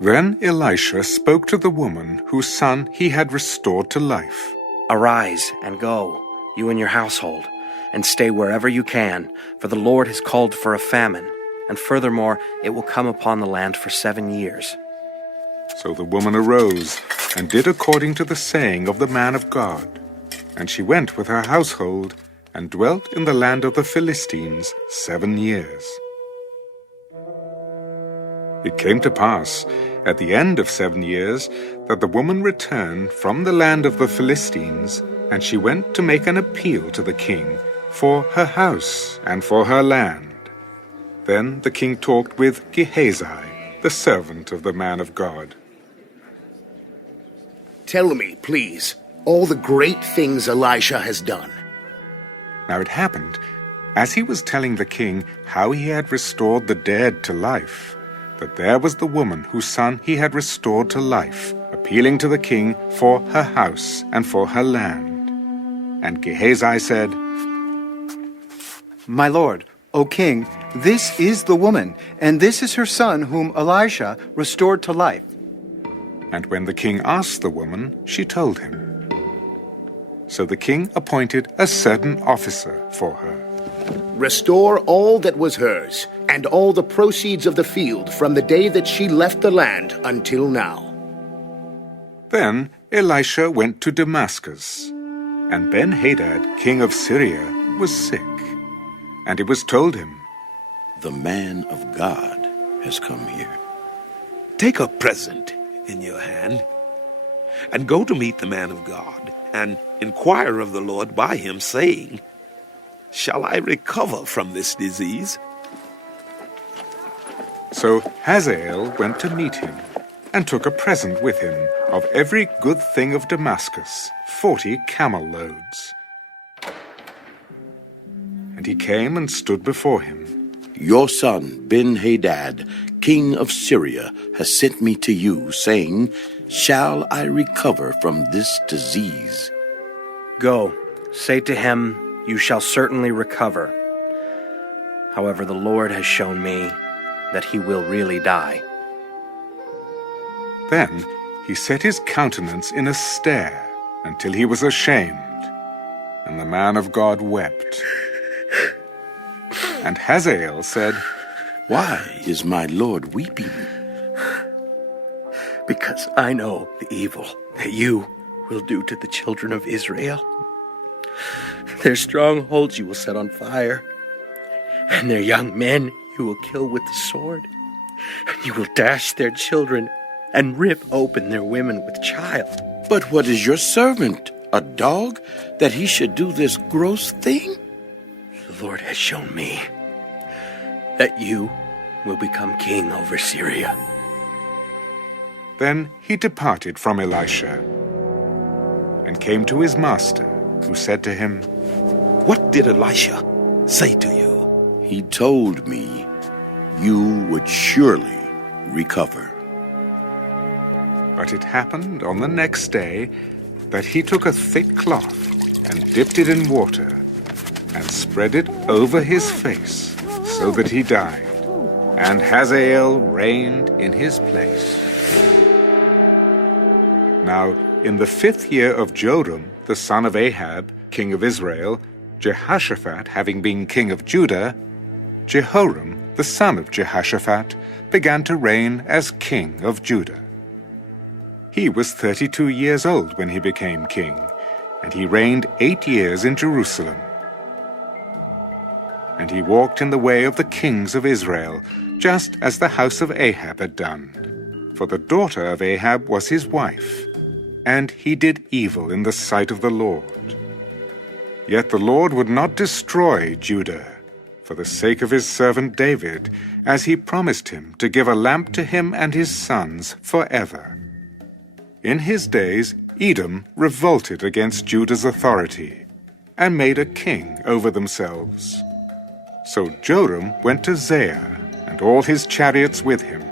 Then Elisha spoke to the woman whose son he had restored to life. Arise and go, you and your household, and stay wherever you can, for the Lord has called for a famine, and furthermore it will come upon the land for 7 years. So the woman arose and did according to the saying of the man of God. And she went with her household and dwelt in the land of the Philistines 7 years. It came to pass, at the end of 7 years, that the woman returned from the land of the Philistines, and she went to make an appeal to the king for her house and for her land. Then the king talked with Gehazi, the servant of the man of God. Tell me, please, all the great things Elisha has done. Now it happened, as he was telling the king how he had restored the dead to life, that there was the woman whose son he had restored to life, appealing to the king for her house and for her land. And Gehazi said, My lord, O king, this is the woman, and this is her son whom Elisha restored to life. And when the king asked the woman, she told him. So the king appointed a certain officer for her. Restore all that was hers, and all the proceeds of the field from the day that she left the land until now. Then Elisha went to Damascus, and Ben-Hadad, king of Syria, was sick. And it was told him, The man of God has come here. Take a present in your hand, and go to meet the man of God, and inquire of the Lord by him, saying, Shall I recover from this disease? So Hazael went to meet him, and took a present with him of every good thing of Damascus, 40 camel loads. And he came and stood before him. Your son Ben-Hadad, king of Syria, has sent me to you, saying, Shall I recover from this disease? Go, say to him, You shall certainly recover. However, the Lord has shown me that he will really die. Then he set his countenance in a stare until he was ashamed, and the man of God wept. And Hazael said, Why is my lord weeping? Because I know the evil that you will do to the children of Israel. Their strongholds you will set on fire, and their young men you will kill with the sword. You will dash their children and rip open their women with child. But what is your servant, a dog, that he should do this gross thing? The Lord has shown me that you will become king over Syria. Then he departed from Elisha, and came to his master, who said to him, What did Elisha say to you? He told me you would surely recover. But it happened on the next day that he took a thick cloth and dipped it in water and spread it over his face so that he died. And Hazael reigned in his place. Now, in the 5th year of Joram, the son of Ahab, king of Israel, Jehoshaphat having been king of Judah, Jehoram, the son of Jehoshaphat, began to reign as king of Judah. He was 32 years old when he became king, and he reigned 8 years in Jerusalem. And he walked in the way of the kings of Israel, just as the house of Ahab had done. For the daughter of Ahab was his wife, and he did evil in the sight of the Lord. Yet the Lord would not destroy Judah, for the sake of his servant David, as he promised him to give a lamp to him and his sons forever. In his days Edom revolted against Judah's authority, and made a king over themselves. So Joram went to Zair, and all his chariots with him.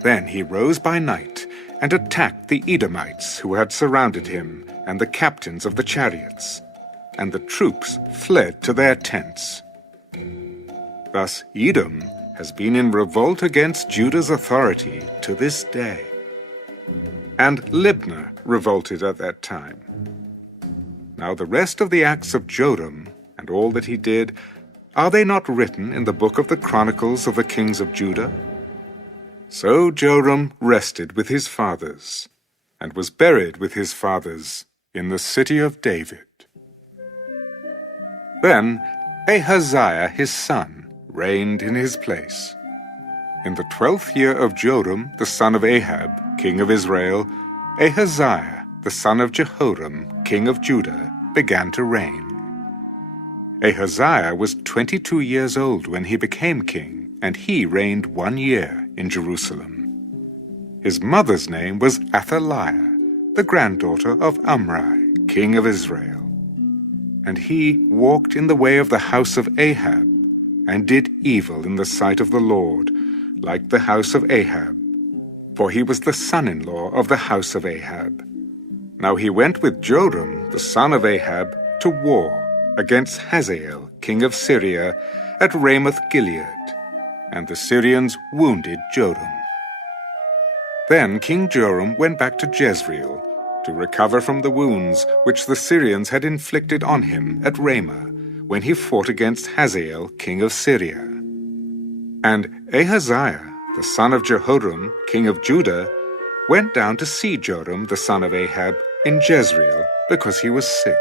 Then he rose by night, and attacked the Edomites who had surrounded him and the captains of the chariots, and the troops fled to their tents. Thus Edom has been in revolt against Judah's authority to this day. And Libnah revolted at that time. Now the rest of the acts of Joram, and all that he did, are they not written in the book of the Chronicles of the kings of Judah? So Joram rested with his fathers, and was buried with his fathers in the city of David. Then Ahaziah his son reigned in his place. In the 12th year of Joram the son of Ahab, king of Israel, Ahaziah the son of Jehoram, king of Judah, began to reign. Ahaziah was 22 years old when he became king, and he reigned 1 year in Jerusalem. His mother's name was Athaliah, the granddaughter of Omri, king of Israel. And he walked in the way of the house of Ahab, and did evil in the sight of the Lord, like the house of Ahab, for he was the son-in-law of the house of Ahab. Now he went with Joram, the son of Ahab, to war against Hazael, king of Syria, at Ramoth-Gilead, and the Syrians wounded Joram. Then King Joram went back to Jezreel to recover from the wounds which the Syrians had inflicted on him at Ramah, when he fought against Hazael, king of Syria. And Ahaziah, the son of Jehoram, king of Judah, went down to see Joram, the son of Ahab, in Jezreel, because he was sick.